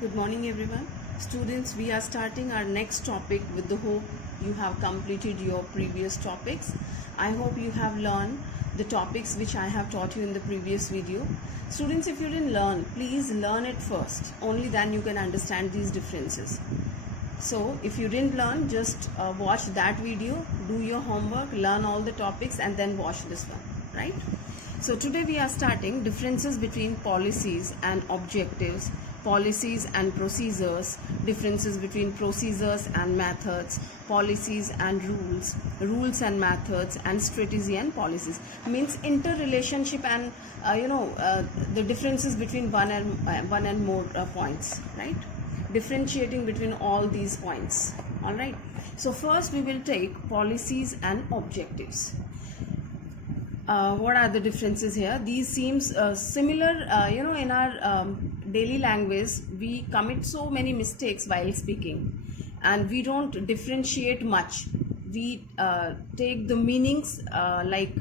Good morning, everyone. Students, we are starting our next topic with the hope you have completed your previous topics. I hope you have learned the topics which I have taught you in the previous video. Students, if you didn't learn, please learn it first. Only then you can understand these differences. So, if you didn't learn, just watch that video, do your homework, learn all the topics, and then watch this one, right? So today we are starting differences between policies and objectives, policies and procedures, differences between procedures and methods, policies and rules, rules and methods, and strategy and policies. Means interrelationship and the differences between one and more points, right? Differentiating between all these points. All right. So first we will take policies and objectives. What are the differences here? These seems similar, in our daily language we commit so many mistakes while speaking and we don't differentiate much. We take the meanings like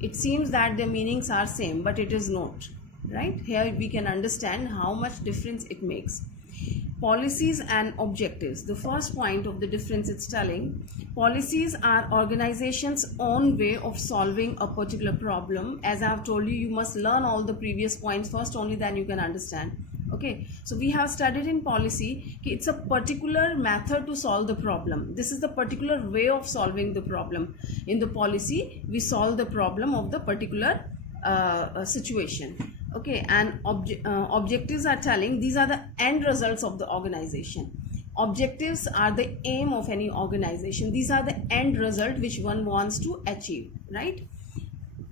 it seems that the meanings are same, but it is not, right? Here we can understand how much difference it makes. Policies and objectives. The first point of the difference it's telling, policies are organization's own way of solving a particular problem. As I have told you, you must learn all the previous points first, only then you can understand. Okay, so we have studied in policy, it's a particular method to solve the problem. This is the particular way of solving the problem. In the policy, we solve the problem of the particular situation. Okay, and objectives are telling these are the end results of the organization. Objectives are the aim of any organization. These are the end result which one wants to achieve, right?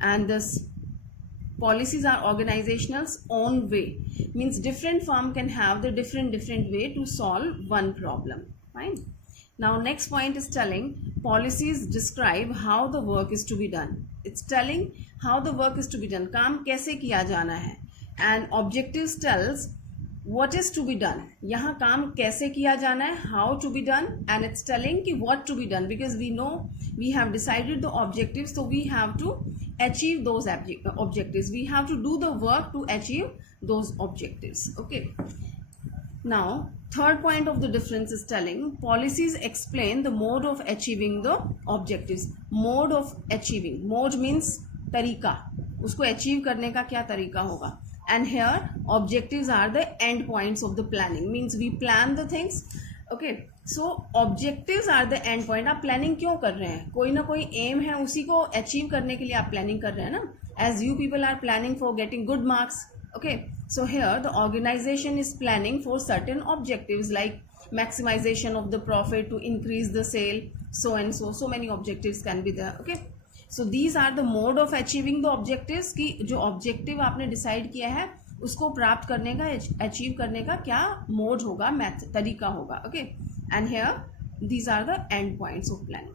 And this policies are organizational's own way. Means different firm can have the different way to solve one problem. Fine. Now next point is telling policies describe how the work is to be done. It's telling how the work is to be done. काम कैसे किया जाना है. And objectives tells what is to be done. यहाँ काम कैसे किया जाना है, how to be done, and it's telling कि what to be done, because we know we have decided the objectives, so we have to achieve those objectives. We have to do the work to achieve those objectives. Okay. Now, third point of the difference is telling policies explain the mode of achieving the objectives. Mode of achieving. Mode means तरीका. उसको achieve करने का क्या तरीका होगा. And here objectives are the end points of the planning. Means we plan the things. Okay. So objectives are the end point. आप planning क्यों कर रहे हैं? कोई ना कोई aim है, उसी को achieve करने के लिए आप planning कर रहे हैं ना. As you people are planning for getting good marks. Okay, so here the organization is planning for certain objectives like maximization of the profit, to increase the sale, so and so many objectives can be there. Okay, so these are the mode of achieving the objectives कि जो objective आपने decide किया है उसको प्राप्त करने का, achieve करने का क्या mode होगा, तरीका होगा. Okay, and here these are the end points of planning.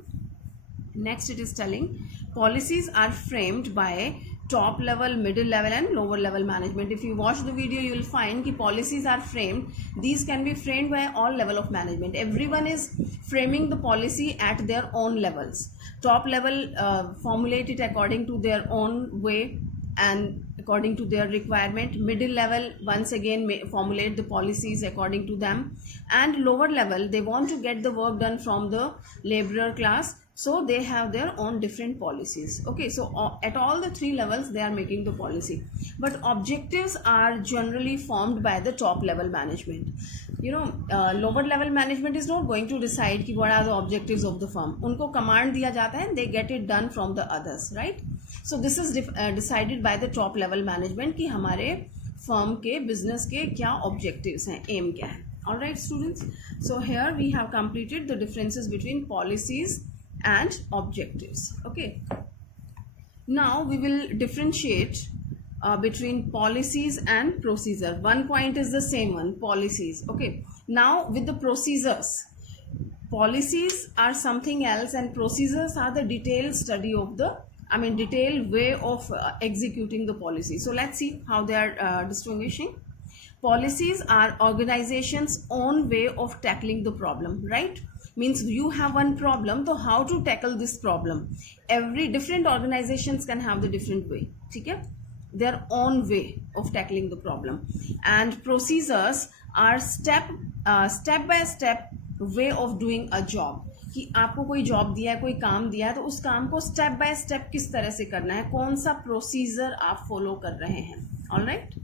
Next it is telling policies are framed by top level, middle level and lower level management. If you watch the video, you will find that policies are framed. These can be framed by all level of management. Everyone is framing the policy at their own levels. Top level formulate it according to their own way and according to their requirement. Middle level once again formulate the policies according to them, and lower level they want to get the work done from the laborer class, so they have their own different policies. Okay, so at all the three levels they are making the policy, but objectives are generally formed by the top level management. Lower level management is not going to decide ki what are the objectives of the firm. उनको command दिया जाता है and they get it done from the others, right? So this is decided by the top level management कि हमारे firm के business के क्या objectives हैं, aim क्या है. All right, students. So here we have completed the differences between policies and objectives. Okay. Now we will differentiate between policies and procedure. One point is the same one, policies. Okay. Now with the procedures, policies are something else and procedures are the detailed study of the, detailed way of executing the policy. So let's see how they are distinguishing. Policies are organization's own way of tackling the problem, right? Means you have one problem, so how to tackle this problem? Every different organizations can have the different way. Okay? their own way of tackling the problem. And procedures are step by step way of doing a job, कि आपको कोई job दिया है, कोई काम दिया है, तो उस काम को स्टेप बाय स्टेप किस तरह से करना है, कौन सा प्रोसीजर आप फॉलो कर रहे हैं. Alright.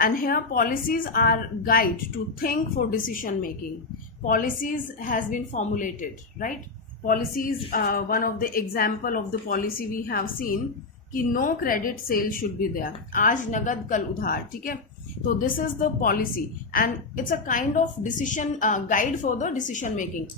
And here policies are guide to think for decision making. Policies has been formulated, right? Policies, one of the example of the policy we have seen कि no credit sale should be there. आज नगद कल उधार, ठीक है. तो this is the policy and it's a kind of decision guide for the decision making.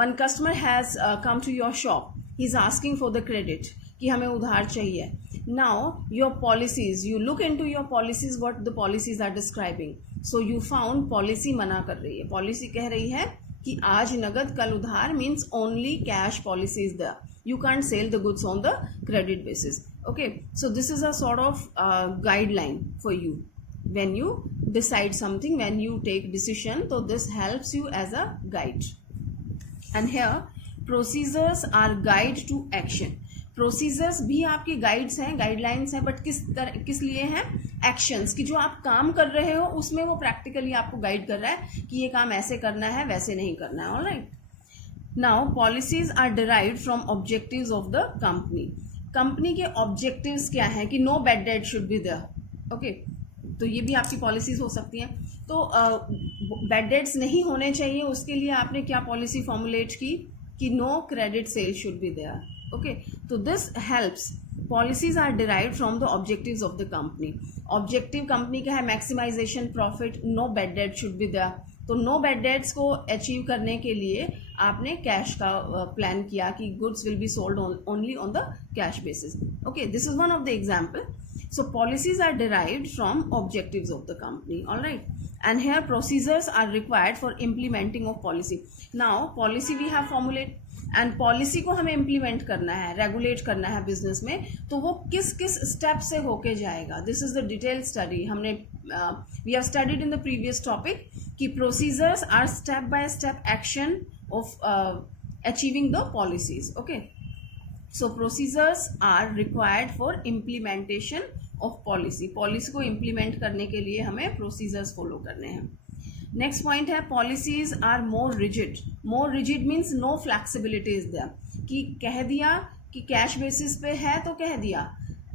One customer has come to your shop. He's asking for the credit कि हमें उधार चाहिए. Now your policies, you look into your policies, what the policies are describing. So you found policy मना कर रही है, policy कह रही है कि आज नगद कल उधार means only cash policy is there. You can't sell the goods on the credit basis. Okay, so this is a sort of guideline for you when you decide something, when you take decision. So this helps you as a guide. And here procedures are guide to action. Procedures भी आपके guides हैं, guidelines हैं, but किस लिए हैं? Actions, कि जो आप काम कर रहे हो उसमें वो प्रैक्टिकली आपको गाइड कर रहा है कि ये काम ऐसे करना है, वैसे नहीं करना है. Alright. Now policies are derived from objectives of the company. Company के ऑब्जेक्टिव्स क्या हैं? कि no bad debt should be there. Okay, तो ये भी आपकी पॉलिसीज हो सकती हैं. तो बैड डेट्स नहीं होने चाहिए, उसके लिए आपने क्या पॉलिसी फॉर्मुलेट की कि no credit sale should be there. Okay, so this helps. Policies are derived from the objectives of the company. Objective company का है maximization profit, no bad debt should be there. तो no bad debts को achieve करने के लिए आपने cash का plan किया कि goods will be sold only on the cash basis. Okay, this is one of the example. So policies are derived from objectives of the company. All right. And here procedures are required for implementing of policy. Now policy we have formulated. And policy को हमें implement करना है, regulate करना है business में, तो वो किस किस स्टेप से होके जाएगा. This is the detail study. हमने we have studied in the previous topic कि procedures are step by step action of achieving the policies. Okay, so procedures are required for implementation of policy. Policy को implement करने के लिए हमें procedures follow करने हैं. Next point है policies are more rigid. More rigid means no flexibility is there, कि कह दिया कि कैश बेसिस पे है तो कह दिया,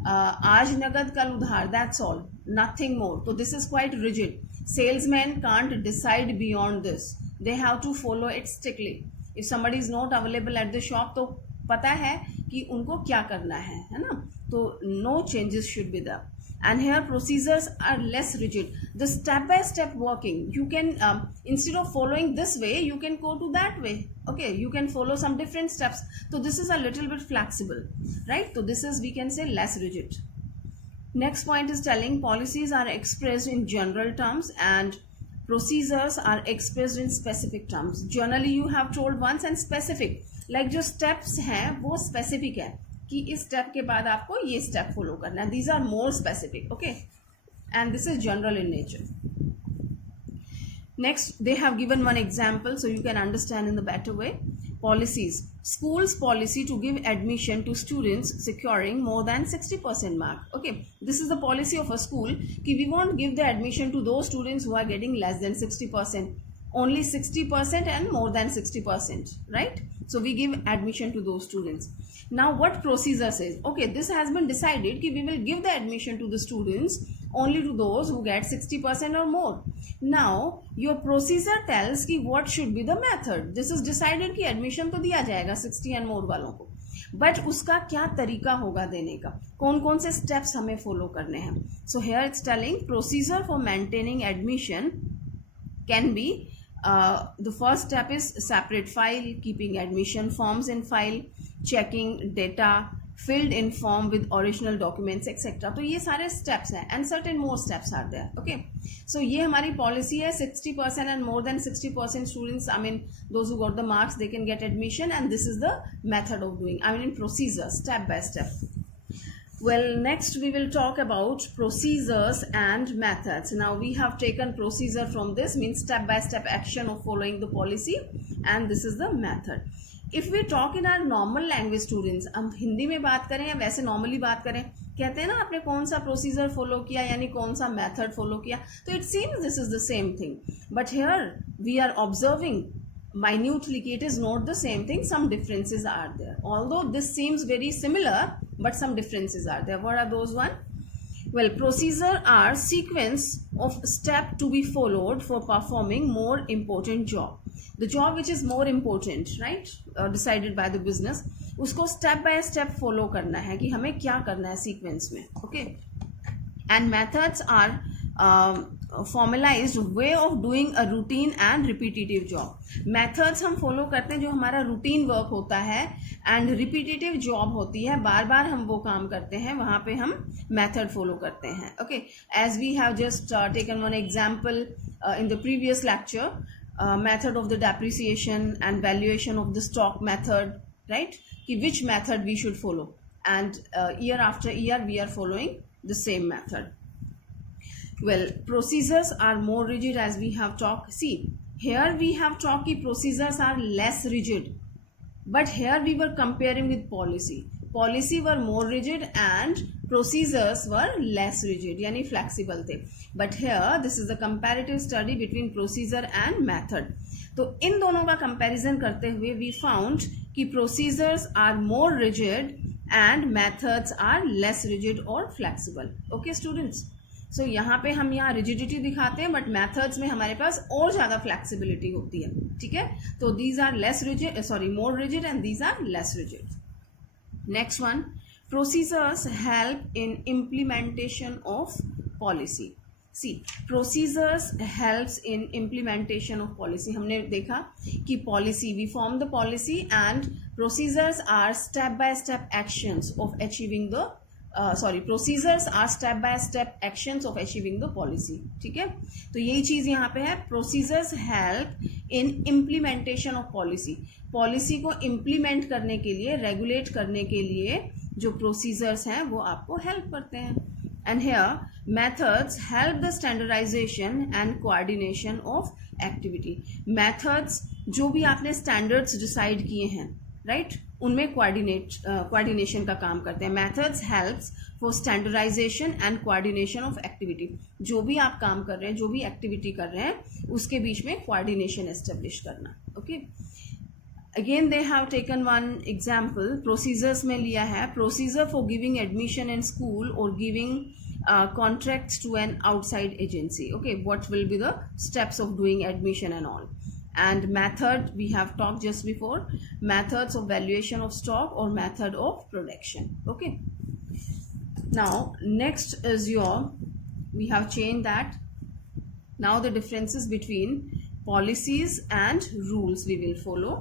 आज नगद कल उधार, दैट्स ऑल, नथिंग मोर. तो this is quite rigid. Salesman can't decide beyond this, they have to follow it strictly. If somebody is not available at the shop, तो पता है कि उनको क्या करना है ना. तो no changes should be there. And here procedures are less rigid. The step by step working, you can instead of following this way, you can go to that way. Okay, you can follow some different steps. So this is a little bit flexible, right? So this is, we can say, less rigid. Next point is telling policies are expressed in general terms and procedures are expressed in specific terms. Generally you have told once, and specific, like जो steps हैं वो specific है कि इस step के बाद आपको ये स्टेप फॉलो करना है. These are more specific. Okay, and this is general in nature. Next they have given one example so you can understand in the better way. Policies. Schools policy to give admission to students securing more than 60% mark. Okay, this is the policy of a school कि we want give the admission to those students who are getting less than 60%. Only 60% and more than 60%, right? So we give admission to those students. Now what procedure says? Okay, this has been decided कि we will give the admission to the students only to those who get 60% or more. Now your procedure tells कि what should be the method. This is decided कि admission तो दिया जाएगा 60 and more वालों को, but उसका क्या तरीका होगा देने का, कौन कौन से steps हमें follow करने हैं. So here it's telling procedure for maintaining admission can be the first step is separate file, keeping admission forms in file, checking data, filled in form with original documents, etc. तो ये सारे steps हैं and certain more steps are there. Okay, so ये हमारी policy है. 60% and more than 60% students, I mean those who got the marks, they can get admission, and this is the method of doing, I mean in procedure, step by step. Well, next we will talk about procedures and methods. Now we have taken procedure from this, means step by step action of following the policy, and this is the method. If we talk in our normal language students, हम हिंदी में बात करें या वैसे normally बात करें, कहते हैं ना आपने कौन सा प्रोसीजर फॉलो किया यानी कौन सा मेथड फॉलो किया, तो it seems this is the same thing, but here we are observing minutely it is not the same thing, some differences are there, although this seems very similar but some differences are there. What are those one? Well, procedure are sequence of step to be followed for performing more important job, the job which is more important, right, decided by the business, उसको step by step follow करना है कि हमें क्या करना है sequence में. Okay, and methods are formalized way of doing a routine and repetitive job. methods हम follow करते हैं जो हमारा routine work होता है and repetitive job होती है, बार बार हम वो काम करते हैं, वहाँ पे हम method follow करते हैं. Okay, as we have just taken one example in the previous lecture, method of the depreciation and valuation of the stock method, right, कि which method we should follow, and year after year we are following the same method. Well, procedures are more rigid as we have talked. See, here we have talked कि procedures are less rigid, but here we were comparing with policy. Policy were more rigid and procedures were less rigid, यानी flexible थे. But here this is a comparative study between procedure and method. तो इन दोनों का comparison करते हुए we found कि procedures are more rigid and methods are less rigid or flexible. Okay students, so यहाँ पे हम यहाँ rigidity दिखाते हैं, but methods में हमारे पास और ज़्यादा flexibility होती है. ठीक है, तो these are less rigid, more rigid and these are less rigid. Next one, procedures help in implementation of policy. See, procedures helps in implementation of policy. हमने देखा कि policy, we form the policy and procedures are step by step actions of achieving the procedures are step by step actions of achieving the policy. ठीक है, तो यही चीज यहाँ पे है, procedures help in implementation of policy. Policy को implement करने के लिए, रेगुलेट करने के लिए जो प्रोसीजर्स हैं वो आपको हेल्प करते हैं. And here methods help the standardisation and coordination of activity. Methods जो भी आपने स्टैंडर्ड्स डिसाइड किए हैं, राइट, उनमें कोऑर्डिनेशन का काम करते हैं. Methods helps for standardisation and coordination of activity. जो भी आप काम कर रहे हैं, जो भी एक्टिविटी कर रहे हैं, उसके बीच में कोऑर्डिनेशन एस्टेब्लिश करना. Okay, again they have taken one example, procedures में लिया है, procedure for giving admission in school or giving contracts to an outside agency. Okay, what will be the steps of doing admission and all. And method we have talked just before, methods of valuation of stock or method of production. Okay, now next is we have changed that. Now the differences between policies and rules we will follow.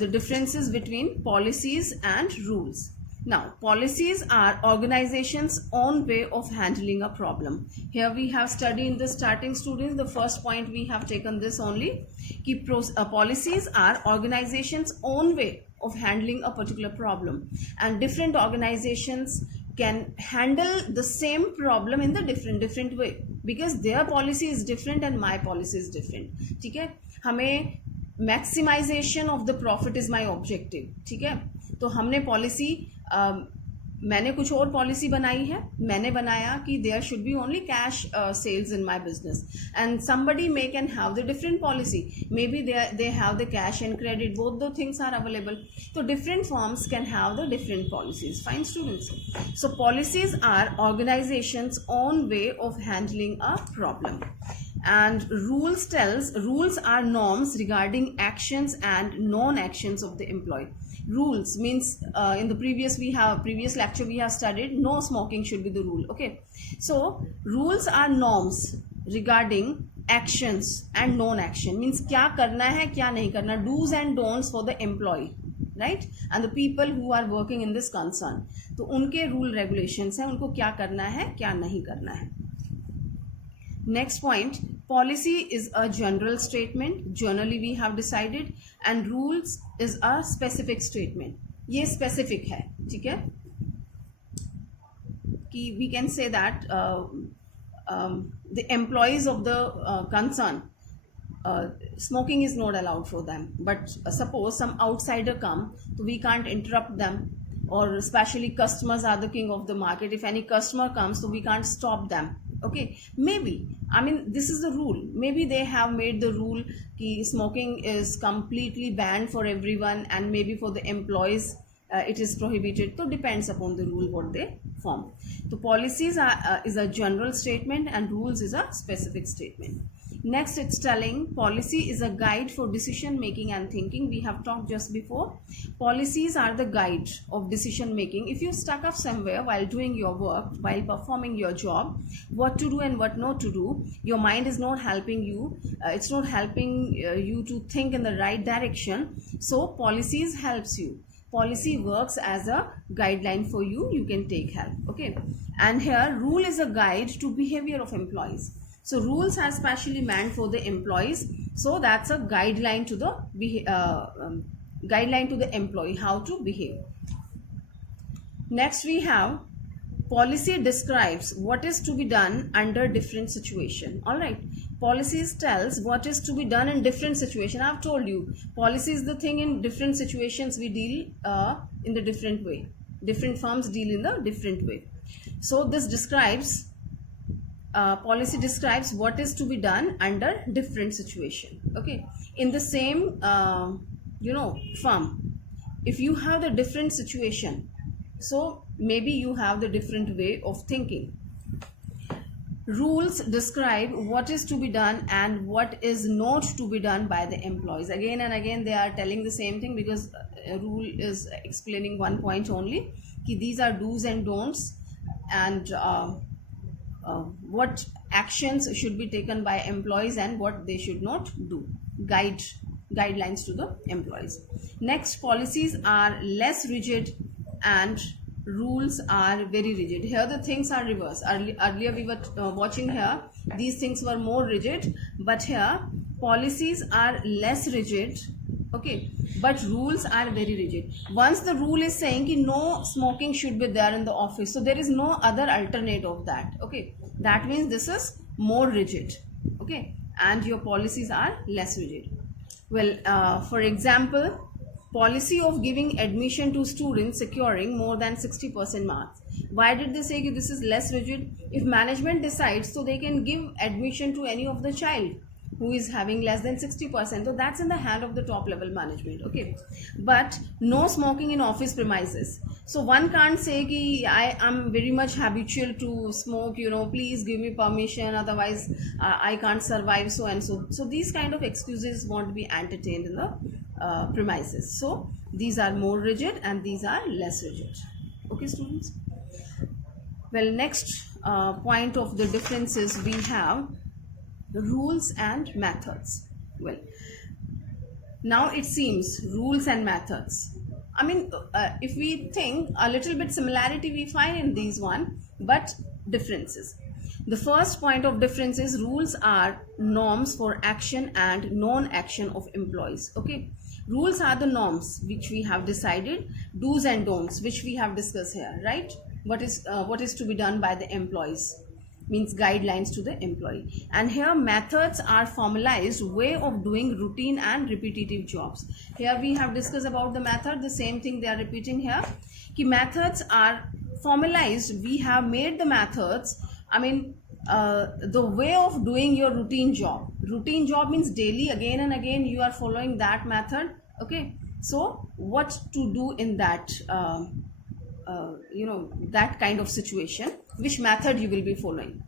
The differences between policies and rules. Now, policies are organizations' own way of handling a problem. Here we have studied in the starting students, the first point we have taken this only, कि policies are organizations' own way of handling a particular problem, and different organizations can handle the same problem in the different way because their policy is different and my policy is different. ठीक है, हमें maximisation of the profit is my objective. ठीक है, तो हमने policy, मैंने कुछ और पॉलिसी बनाई है, मैंने बनाया कि there should be only cash sales in my business and somebody may can have the different policy, may be they have the cash and credit, both the things are available, तो different forms can have the different policies. Fine students, so policies are organisations own way of handling a problem. And rules are norms regarding actions and non-actions of the employee. Rules means in the previous lecture we have studied no smoking should be the rule. Okay, so rules are norms regarding actions and non-action means क्या करना है क्या नहीं करना, do's and don'ts for the employee, right, and the people who are working in this concern. तो उनके rule regulations हैं, उनको क्या करना है क्या नहीं करना है. Next point, policy is a general statement, generally we have decided, and rules is a specific statement. ये specific है. ठीक है, कि we can say that the employees of the concern, smoking is not allowed for them, but suppose some outsider come, so we can't interrupt them, or especially customers are the king of the market. If any customer comes, so we can't stop them. Okay, maybe, I mean, this is the rule. Maybe they have made the rule कि smoking is completely banned for everyone, and maybe for the employees it is prohibited. So depends upon the rule what they form. So policies are is a general statement and rules is a specific statement. Next, it's telling policy is a guide for decision making and thinking. We have talked just before. Policies are the guide of decision making. If you're stuck up somewhere while doing your work, while performing your job, what to do and what not to do, your mind is not helping you. It's not helping you to think in the right direction. So policies helps you. Policy works as a guideline for you. You can take help. Okay. And here, rule is a guide to behavior of employees. So rules are specially meant for the employees. So that's a guideline to the employee how to behave. Next we have policy describes what is to be done under different situation. All right. Policies tells what is to be done in different situation. I've told you policy is the thing in different situations we deal in the different way. Different firms deal in the different way. So this describes policy describes what is to be done under different situation. Okay, in the same firm, if you have the different situation, so maybe you have the different way of thinking. Rules describe what is to be done and what is not to be done by the employees. Again and again they are telling the same thing, because a rule is explaining one point only, कि these are do's and don'ts, and what actions should be taken by employees and what they should not do. Guidelines to the employees. Next, policies are less rigid and rules are very rigid. Here the things are reverse. Earlier we were watching here, these things were more rigid, but here policies are less rigid. Okay, but rules are very rigid. Once the rule is saying कि no smoking should be there in the office, so there is no other alternate of that. Okay, that means this is more rigid. Okay, and your policies are less rigid. Well, for example, policy of giving admission to students securing more than 60% marks. Why did they say that this is less rigid? If management decides, so they can give admission to any of the child who is having less than 60%. So that's in the hand of the top level management. Okay, but no smoking in office premises. So one can't say ki I am very much habitual to smoke, please give me permission, otherwise I can't survive, so and so. So these kind of excuses won't be entertained in the premises. So these are more rigid and these are less rigid. Okay, students. Well, next point of the differences we have rules and methods. Well, now it seems rules and methods. I mean, if we think a little bit similarity we find in these one, but differences. The first point of difference is rules are norms for action and non-action of employees. Okay, rules are the norms which we have decided, do's and don'ts which we have discussed here, right? What is to be done by the employees, means guidelines to the employee. And here methods are formalized way of doing routine and repetitive jobs. Here we have discussed about the method, the same thing they are repeating here. Ki methods are formalized, we have made the methods, I mean the way of doing your routine job. Routine job means daily, again and again you are following that method. Okay, so what to do in that that kind of situation, which method you will be following.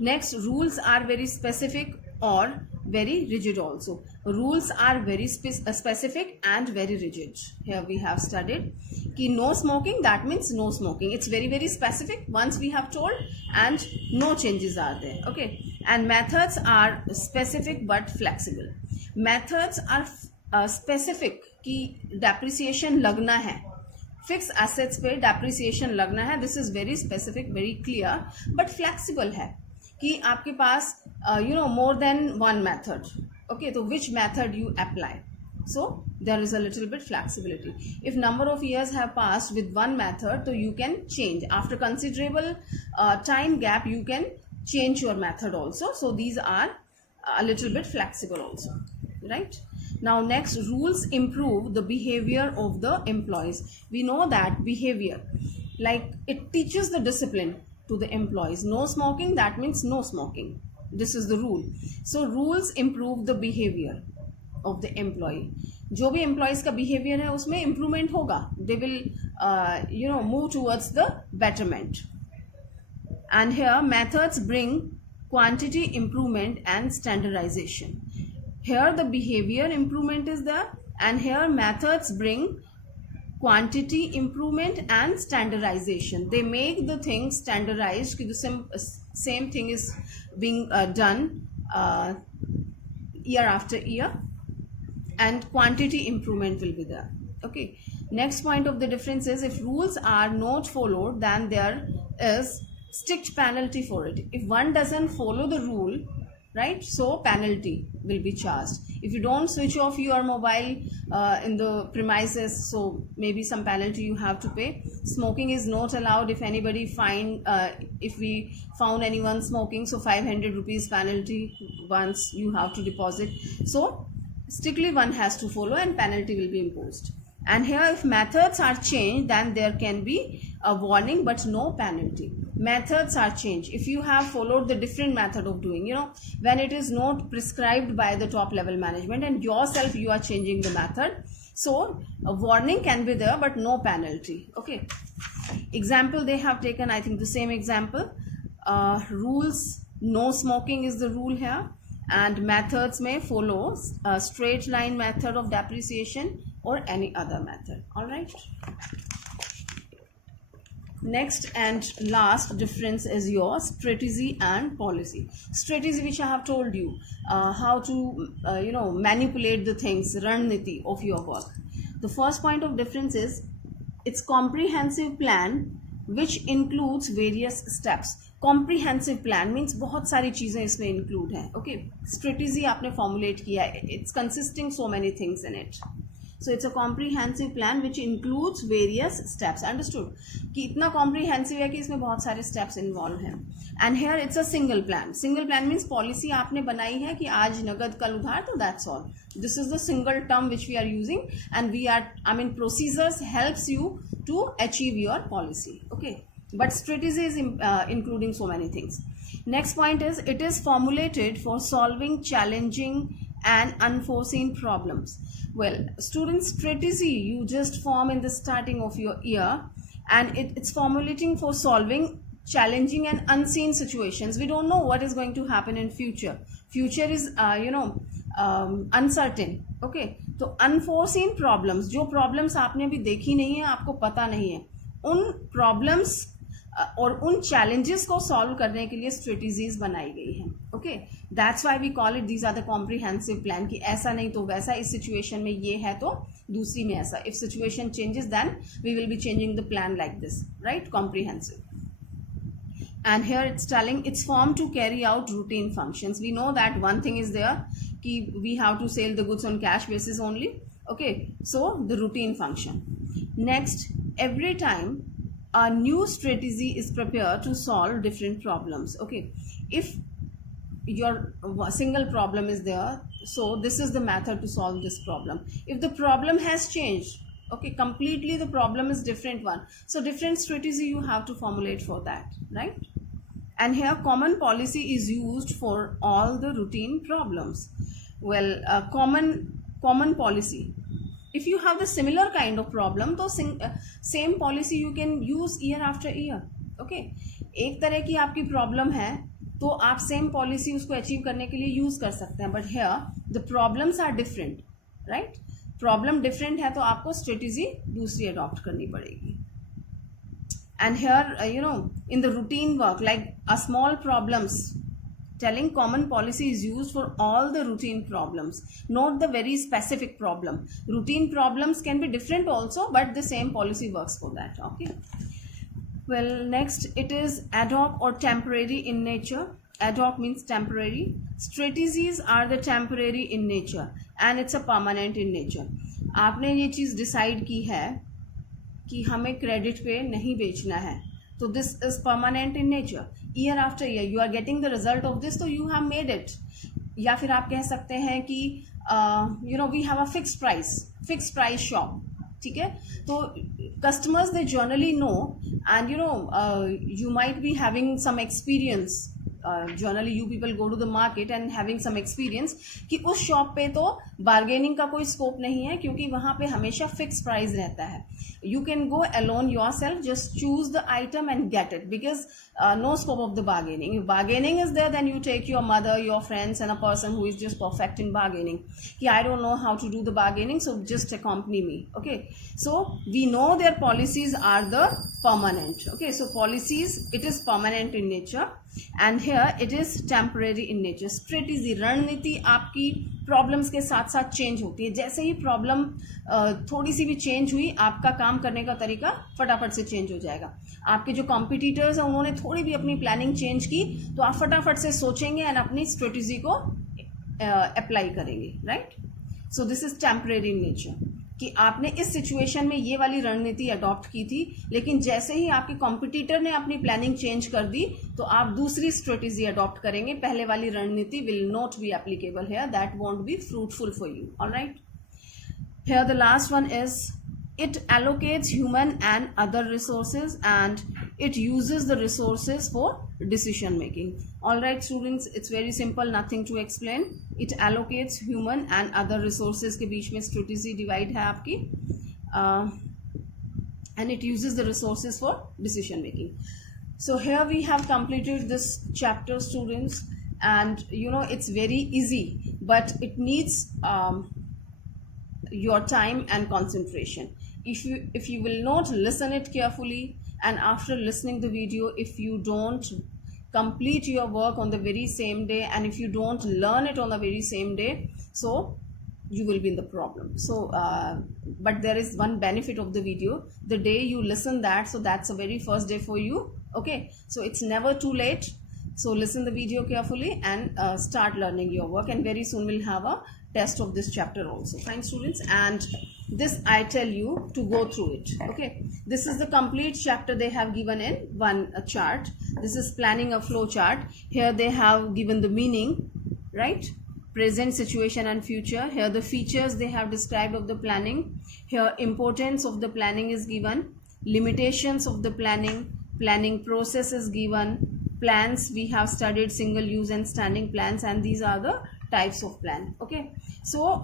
Next, rules are very specific or very rigid also. Rules are very specific and very rigid. Here we have studied कि no smoking, that means no smoking. It's very, very specific once we have told, and no changes are there. Okay, and methods are specific but flexible. Methods are specific कि depreciation लगना है, fix assets पे depreciation लगना है. This is very specific, very clear, but flexible है कि आपके पास more than one method. Okay, तो which method you apply. So there is a little bit flexibility. If number of years have passed with one method, so you can change after considerable time gap, you can change your method also. So these are a little bit flexible also, right? Now next, rules improve the behavior of the employees. We know that behavior, like it teaches the discipline to the employees. No smoking, that means no smoking. This is the rule. So rules improve the behavior of the employee. जो भी employees का behavior है उसमें improvement होगा. They will move towards the betterment. And here methods bring quantity improvement and standardization. Here the behavior improvement is there, and here methods bring quantity improvement and standardization. They make the thing standardized, the same thing is being done year after year, and quantity improvement will be there. Okay, next point of the difference is, if rules are not followed, then there is strict penalty for it. If one doesn't follow the rule, right, so penalty will be charged. If you don't switch off your mobile in the premises, so maybe some penalty you have to pay. Smoking is not allowed. If anybody if we found anyone smoking, so 500 rupees penalty once you have to deposit. So strictly one has to follow, and penalty will be imposed. And here if methods are changed, then there can be a warning but no penalty. Methods are changed. If you have followed the different method of doing, when it is not prescribed by the top level management and yourself you are changing the method, so a warning can be there but no penalty. Okay, example they have taken, I think the same example. Rules, no smoking is the rule here, and methods may follow a straight line method of depreciation or any other method. All right. Next and last difference is your strategy and policy. Strategy, which I have told you how to manipulate the things, raniti of your work. The first point of difference is it's comprehensive plan which includes various steps. Comprehensive plan means बहुत सारी चीजें इसमें include हैं. Okay, strategy आपने formulate किया है. It's consisting so many things in it. So it's a comprehensive plan which includes various steps. Understood? कि इतना comprehensive है कि इसमें बहुत सारे steps involved हैं. And here it's a single plan. Single plan means policy आपने बनाई है कि आज नगद कल उधार, तो that's all. This is the single term which we are using, and procedures helps you to achieve your policy. Okay, but strategy is including so many things. Next point is it is formulated for solving challenging and unforeseen problems. Well, student strategy you just form in the starting of your year, and it's formulating for solving challenging and unseen situations. We don't know what is going to happen in future. Future is uncertain. Okay, तो unforeseen problems, जो problems आपने अभी देखी नहीं है, आपको पता नहीं है, उन problems और उन challenges को solve करने के लिए strategies बनाई गई हैं. Okay, that's why we call it, these are the comprehensive plan, कि ऐसा नहीं तो वैसा, इस situation में ये है तो दूसरी में ऐसा. If situation changes, then we will be changing the plan like this, right? Comprehensive. And here it's telling it's formed to carry out routine functions. We know that one thing is there, कि we have to sell the goods on cash basis only. Okay, so the routine function. Next, every time a new strategy is prepared to solve different problems. Okay, if your single problem is there, so this is the method to solve this problem. If the problem has changed, okay, completely the problem is different one, so different strategy you have to formulate for that, right? And here common policy is used for all the routine problems. Well, common policy, if you have the similar kind of problem, तो same policy you can use year after year. Okay, एक तरह की आपकी problem है तो आप same policy उसको achieve करने के लिए use कर सकते हैं, but here the problems are different, right? Problem different है तो आपको strategy दूसरी adopt करनी पड़ेगी. And here in the routine work, like a small problems, telling common policy is used for all the routine problems, not the very specific problem. Routine problems can be different also, but the same policy works for that. Okay, well, next it is ad hoc or temporary in nature. Ad hoc means temporary. Strategies are the temporary in nature and it's a permanent in nature. आपने ये चीज़ decide की है कि हमें credit पे नहीं बेचना है, तो this is permanent in nature. Year after year you are getting the result of this, तो यू हैव मेड इट. या फिर आप कह सकते हैं कि we have a fixed price shop. ठीक है, तो customers they generally know, and you might be having some experience. Generally you people go to the market and having some experience कि उस शॉप पे तो बार्गेनिंग का कोई स्कोप नहीं है, क्योंकि वहां पे हमेशा फिक्स प्राइस रहता है. You can go alone yourself, just choose the item and get it, because no scope of the bargaining. If bargaining is there, then you take your mother, your friends, and a person who is just perfect in bargaining. I don't know how to do the bargaining, so just accompany me. Okay, so we know their policies are the permanent. Okay, so policies, it is permanent in nature, and here it is temporary in nature. Strategy, रणनीति आपकी problems के साथ साथ change होती है. जैसे ही problem थोड़ी सी भी चेंज हुई, आपका काम करने का तरीका फटाफट से चेंज हो जाएगा. आपके जो कॉम्पिटिटर्स हैं उन्होंने थोड़ी भी अपनी प्लानिंग चेंज की तो आप फटाफट से सोचेंगे एंड अपनी स्ट्रेटेजी को अप्लाई करेंगे. Right, so this is temporary in nature, कि आपने इस सिचुएशन में ये वाली रणनीति अडॉप्ट की थी, लेकिन जैसे ही आपके कॉम्पिटिटर ने अपनी प्लानिंग चेंज कर दी तो आप दूसरी स्ट्रेटेजी अडॉप्ट करेंगे. पहले वाली रणनीति will not be applicable here, that won't be fruitful for you. Alright, here the last one is it allocates human and other resources, and it uses the resources for decision making. All right students, it's very simple, nothing to explain. It allocates human and other resources के बीच में strategy divide है आपकी, and it uses the resources for decision making. So here we have completed this chapter students, and it's very easy, but it needs your time and concentration. If you will not listen it carefully, and after listening the video, if you don't complete your work on the very same day, and if you don't learn it on the very same day, so you will be in the problem. So but there is one benefit of the video: the day you listen that, so that's the very first day for you. Okay, so it's never too late. So listen the video carefully and start learning your work, and very soon we'll have a test of this chapter also. Fine students, and this I tell you to go through it. Okay, this is the complete chapter they have given in one chart. This is planning a flow chart. Here they have given the meaning, right? Present, situation and future. Here the features they have described of the planning. Here importance of the planning is given, limitations of the planning process is given, plans we have studied, single use and standing plans, and these are the types of plan. Okay, so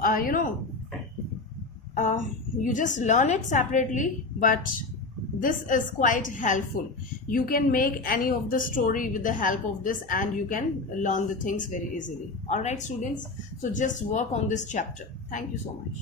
you just learn it separately, but this is quite helpful. You can make any of the story with the help of this, and you can learn the things very easily. All right students, so just work on this chapter. Thank you so much.